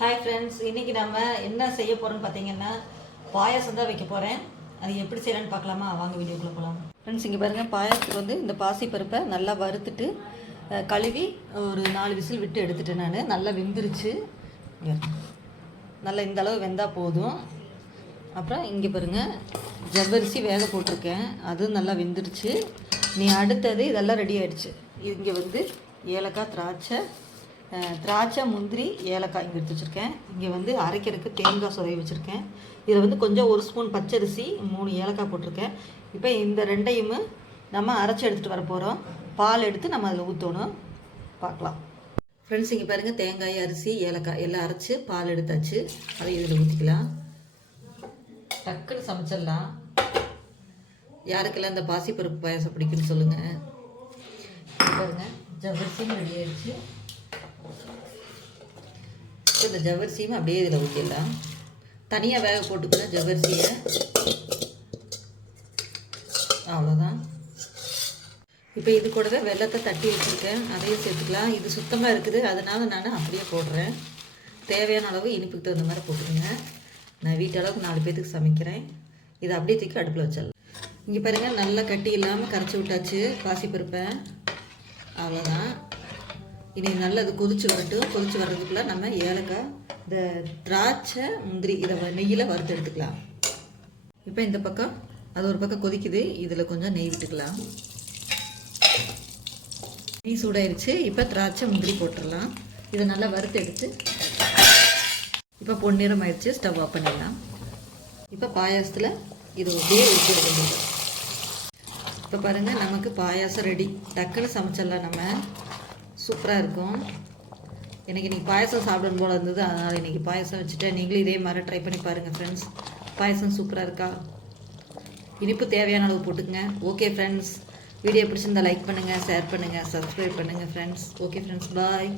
Hi friends, இன்றைக்கி நம்ம என்ன செய்ய போகிறோம்னு பார்த்தீங்கன்னா பாயாசம் தான் வைக்க போகிறேன். அது எப்படி செய்யலான்னு பார்க்கலாமா? வாங்க வீடியோக்குள்ளே போகலாம். ஃப்ரெண்ட்ஸ், இங்கே பாருங்கள், பாயாசத்துக்கு வந்து இந்த பாசிப்பருப்பை நல்லா வறுத்துட்டு கழுவி ஒரு 4 விசில் விட்டு எடுத்துட்டேன். நான் நல்லா வெந்துருச்சு. நல்லா இந்த அளவு வெந்தால் போதும். அப்புறம் இங்கே பாருங்கள், ஜவ்வரிசி வேக போட்டிருக்கேன், அதுவும் நல்லா வெந்துருச்சு. நீ அடுத்தது இதெல்லாம் ரெடி ஆகிடுச்சு. இங்கே வந்து ஏலக்காய், திராட்சை, முந்திரி, ஏலக்காய் இங்கே எடுத்து வச்சுருக்கேன். இங்கே வந்து அரைக்கிறதுக்கு தேங்காய் சுரவி வச்சுருக்கேன். இதில் வந்து கொஞ்சம் 1 ஸ்பூன் பச்சரிசி, 3 ஏலக்காய் போட்டிருக்கேன். இப்போ இந்த ரெண்டையும் நம்ம அரைச்சி எடுத்துகிட்டு வர போகிறோம். பால் எடுத்து நம்ம அதில் ஊற்றணும். பார்க்கலாம் ஃப்ரெண்ட்ஸ். இங்கே பாருங்கள், தேங்காய், அரிசி, ஏலக்காய் எல்லாம் அரைச்சி பால் எடுத்தாச்சு. அதை இதில் ஊற்றிக்கலாம். டக்குன்னு சமைச்சிடலாம். யாருக்கெல்லாம் இந்த பாசிப்பருப்பு பாயாசம் பிடிக்குன்னு சொல்லுங்கள். பாருங்கள், ஜவ்வரிசியும் ரெடி ஆயிடுச்சு. இந்த ஜவ்வரிசியும் அப்படியே இதில் ஊற்றிடலாம். தனியாக வேக போட்டுக்கலாம் ஜவ்வரிசியை. அவ்வளோதான். இப்போ இது கூடவே வெல்லத்தை தட்டி வச்சுருக்கேன், அதையும் சேர்த்துக்கலாம். இது சுத்தமாக இருக்குது, அதனால் நான் அப்படியே போடுறேன். தேவையான அளவு இனிப்புக்கு தகுந்த மாதிரி போட்டுருங்க. நான் வீட்டு அளவுக்கு 4 பேத்துக்கு சமைக்கிறேன். இதை அப்படியே தூக்கி அடுப்பில் வச்சிடலாம். இங்கே பாருங்கள், நல்லா கட்டி இல்லாமல் கரைச்சி விட்டாச்சு பாசிப்பருப்பை. அவ்வளோதான். இனி நல்லா அது கொதிச்சு வரட்டும். கொதிச்சு வர்றதுக்குள்ளே நம்ம ஏலக்காய், இந்த திராட்சை, முந்திரி இதை நெய்யில் வறுத்து எடுத்துக்கலாம். இப்போ இந்த பக்கம் அது ஒரு பக்கம் கொதிக்குது. இதில் கொஞ்சம் நெய் விட்டுக்கலாம். நெய் சூடாயிருச்சு. இப்போ திராட்சை, முந்திரி போட்டுடலாம். இதை நல்லா வறுத்து எடுத்து இப்போ பொன்னிறம் ஆயிடுச்சு. ஸ்டவ் ஆஃப் பண்ணிடலாம். இப்போ பாயாசத்தில் இது அப்படியே ஊற்றி விடுங்க. இப்போ பாருங்கள், நமக்கு பாயாசம் ரெடி. டக்குன்னு சமைச்சிடலாம். நம்ம சூப்பராக இருக்கும். எனக்கு இன்றைக்கி பாயசம் சாப்பிடணும் போல் இருந்தது, அதனால் இன்றைக்கி பாயசம் வச்சுட்டேன். நீங்களும் இதே மாதிரி ட்ரை பண்ணி பாருங்கள் ஃப்ரெண்ட்ஸ். பாயசம் சூப்பராக இருக்கா? இனிப்பு தேவையான அளவு போட்டுக்கங்க. ஓகே ஃப்ரெண்ட்ஸ், வீடியோ பிடிச்சிருந்தால் லைக் பண்ணுங்கள், ஷேர் பண்ணுங்கள், சப்ஸ்கிரைப் பண்ணுங்கள் ஃப்ரெண்ட்ஸ். ஓகே ஃப்ரெண்ட்ஸ், பாய்.